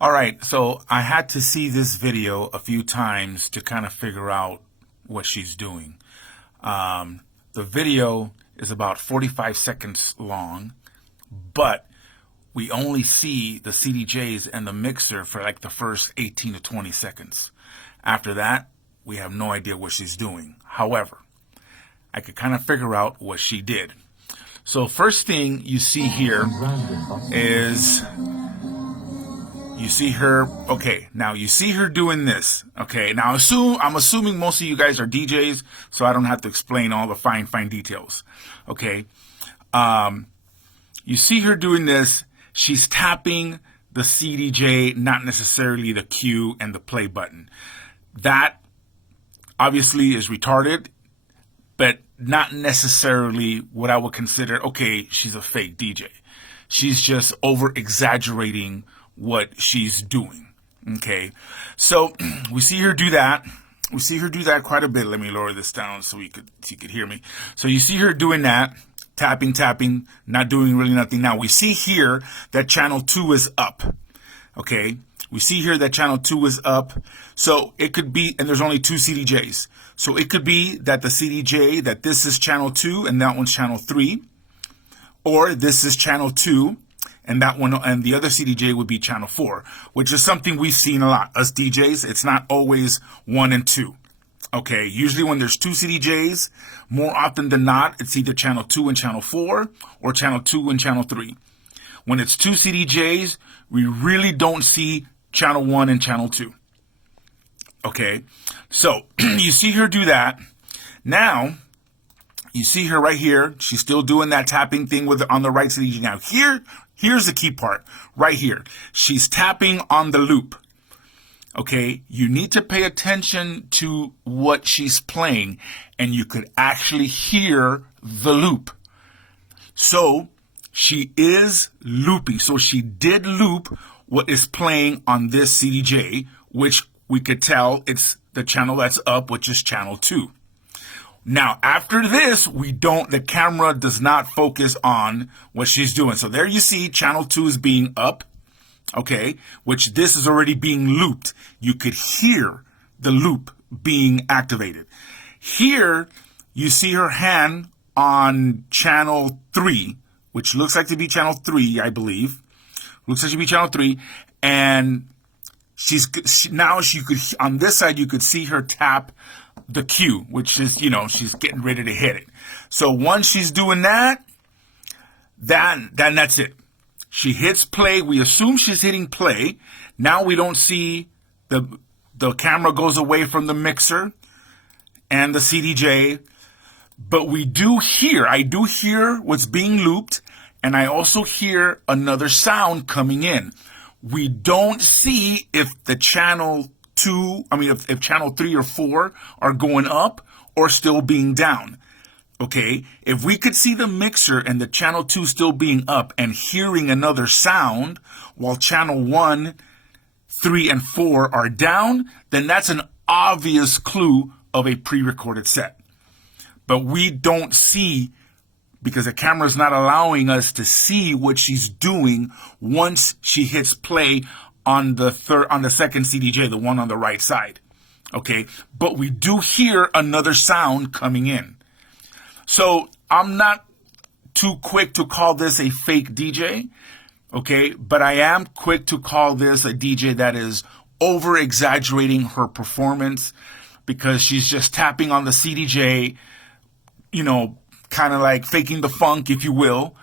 All right, so I had to see this video a few times to kind of figure out what she's doing. The video is about 45 seconds long, but we only see the CDJs and the mixer for like the first 18 to 20 seconds. After that, we have no idea what she's doing. However, I could kind of figure out what she did. So first thing you see here is you see her, okay, now you see her doing this, okay? Now I'm assuming most of you guys are DJs, so I don't have to explain all the fine details, okay? You see her doing this, she's tapping the CDJ, not necessarily the cue and the play button. That obviously is retarded, but not necessarily what I would consider, okay, she's a fake DJ. She's just over-exaggerating what she's doing, okay? So we see her do that. We see her do that quite a bit. Let me lower this down so you could hear me. So you see her doing that, tapping, not doing really nothing. Now we see here that channel 2 is up, okay? We see here that channel 2 is up. So it could be, and there's only 2 CDJs. So it could be that the CDJ, that this is channel 2 and that one's channel 3. Or this is channel 2 and that one, and the other CDJ would be channel 4, which is something we've seen a lot. Us DJs, it's not always 1 and 2. Okay, usually when there's 2 CDJs, more often than not, it's either channel 2 and channel 4 or channel 2 and channel 3. When it's 2 CDJs, we really don't see channel 1 and channel 2. Okay, so you see her do that. Now, you see her right here. She's still doing that tapping thing on the right CDJ. Now, here's the key part right here. She's tapping on the loop. Okay, you need to pay attention to what she's playing, and you could actually hear the loop. So she is looping. So she did loop what is playing on this CDJ, which we could tell it's the channel that's up, which is channel 2. Now, after this, the camera does not focus on what she's doing. So there you see channel 2 is being up, okay, which this is already being looped. You could hear the loop being activated. Here, you see her hand on channel 3, which looks like to be channel 3, I believe. Looks like to be channel 3. And now she could, on this side, you could see her tap the cue, which is, she's getting ready to hit it. So once she's doing that, then that's it. She hits play. We assume she's hitting play. Now we don't see the camera goes away from the mixer and the CDJ, but I do hear what's being looped, and I also hear another sound coming in. We don't see if the channel 2, if channel 3 or 4 are going up or still being down. Okay, if we could see the mixer and the channel 2 still being up and hearing another sound while channel 1, 3, and 4 are down, then that's an obvious clue of a pre-recorded set. But we don't see, because the camera's not allowing us to see what she's doing once she hits play on the second CDJ, the one on the right side. Okay, but we do hear another sound coming in. So I'm not too quick to call this a fake DJ, okay, but I am quick to call this a DJ that is over-exaggerating her performance, because she's just tapping on the CDJ, kind of like faking the funk, if you will,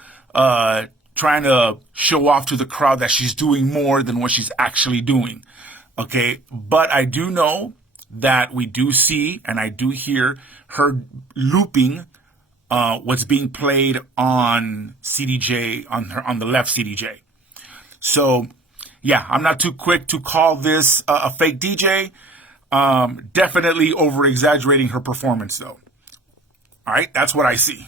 trying to show off to the crowd that she's doing more than what she's actually doing, okay? But I do know that we do see and I do hear her looping what's being played on CDJ, on the left CDJ. So, yeah, I'm not too quick to call this a fake DJ. Definitely over-exaggerating her performance, though. All right, that's what I see.